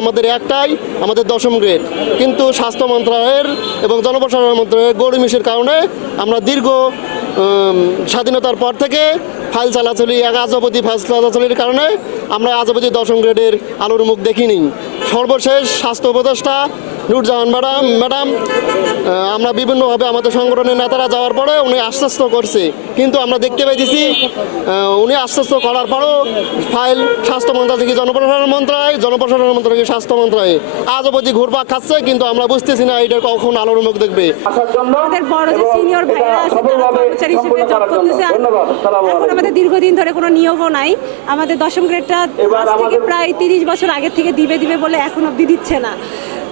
আমাদের একটাই, আমাদের দশম গ্রেড। কিন্তু স্বাস্থ্য মন্ত্রণালয়ের এবং জনপ্রশাসন মন্ত্রণালয়ের গড়িমিশের কারণে আমরা দীর্ঘ স্বাধীনতার পর থেকে ফাইল চালাচলি, এক আজ অবধি ফাইল চালাচলির কারণে আমরা আজপতি দশম গ্রেডের আলোর মুখ দেখিনি। সর্বশেষ স্বাস্থ্য উপদেষ্টা নুরজাহান ম্যাডাম ম্যাডাম আমরা বিভিন্নভাবে আমাদের সংগঠনের নেতারা যাওয়ার পরে উনি আশ্বস্ত করছে। কিন্তু আমরা দেখতে পাইতেছি উনি আশ্বস্ত করার পরও ফাইল স্বাস্থ্য মন্ত্রণালয় থেকে জনপ্রশাসন মন্ত্রণালয় জনপ্রশাসন মন্ত্রণালয় থেকে স্বাস্থ্য মন্ত্রণালয়। আজ অবধি ঘুরপাক খাচ্ছে কিন্তু আমরা বুঝতেছি না এটা কখন আলোর মুখ দেখবে। আমাদের বড় যে সিনিয়র ভাইরা আছে তারা কর্মচারী হিসেবে জব করতেছে। এখন আমাদের দীর্ঘদিন ধরে কোনো নিয়োগও নাই। আমাদের দশম গ্রেডটা আজ থেকে প্রায় তিরিশ বছর আগের থেকে দিবে দিবে বলে এখন অব্দি দিচ্ছে না।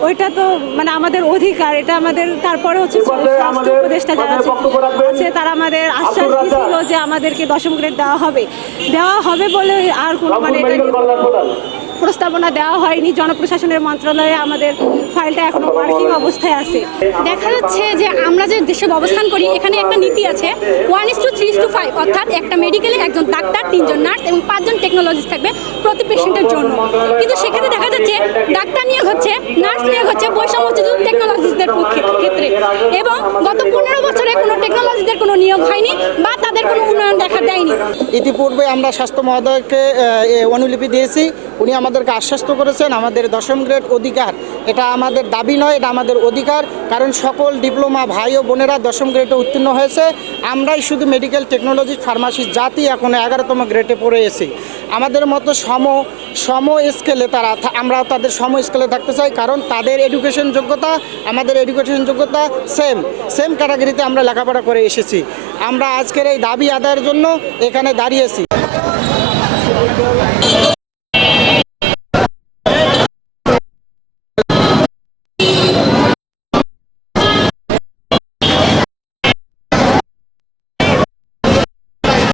ওইটা তো মানে আমাদের অধিকার এটা আমাদের তারপরে হচ্ছে স্বাস্থ্য উপদেষ্টা যারা আছে তারা আমাদের আশ্বাস দিয়েছিল যে আমাদেরকে দশম গ্রেড দেওয়া হবে। দেওয়া হবে বলে আর কোনো মানে এটা প্রস্তাবনা দেওয়া হয়নি। জনপ্রশাসনের মন্ত্রণালয়ে আমাদের ফাইলটা এখনও ওয়ার্কিং অবস্থায় আছে। দেখা যাচ্ছে যে আমরা যে দেশে অবস্থান করি, এখানে একটা নীতি আছে। One is two three two five অর্থাৎ একটা মেডিকেলে একজন ডাক্তার, তিনজন নার্স এবং পাঁচজন টেকনোলজিস্ট থাকবে প্রতি পেশেন্টের জন্য। কিন্তু সেক্ষেত্রে দেখা যাচ্ছে ডাক্তার নিয়োগ হচ্ছে নার্স নিয়োগ হচ্ছে বৈষম্য টেকনোলজিস্টদের ক্ষেত্রে। এবং গত পনেরো বছরে কোনো টেকনোলজিদের কোনো নিয়োগ হয়নি বা তাদের কোনো উন্নয়ন দেখা দেয়নি। ইতিপূর্বে আমরা স্বাস্থ্য মহোদয়কে অনুলিপি দিয়েছি। উনি আমাদেরকে আশ্বস্ত করেছেন, আমাদের দশম গ্রেড অধিকার। এটা আমাদের দাবি নয়, এটা আমাদের অধিকার, কারণ সকল ডিপ্লোমা ভাই ও বোনেরা দশম গ্রেডে উত্তীর্ণ হয়েছে। আমরাই শুধু মেডিকেল টেকনোলজি ফার্মাসি জাতি, এখন এগারোতম গ্রেডে পড়ে এসেছি। আমাদের মতো সম সম স্কেলে তারা আমরা তাদের সম স্কেলে থাকতে চাই, কারণ তাদের এডুকেশন যোগ্যতা, আমাদের এডুকেশন যোগ্যতা সেম সেম ক্যাটাগরিতে আমরা লেখাপড়া করে এসেছি। আমরা আজকের এই দাবি আদায়ের জন্য এখানে দাঁড়িয়েছি।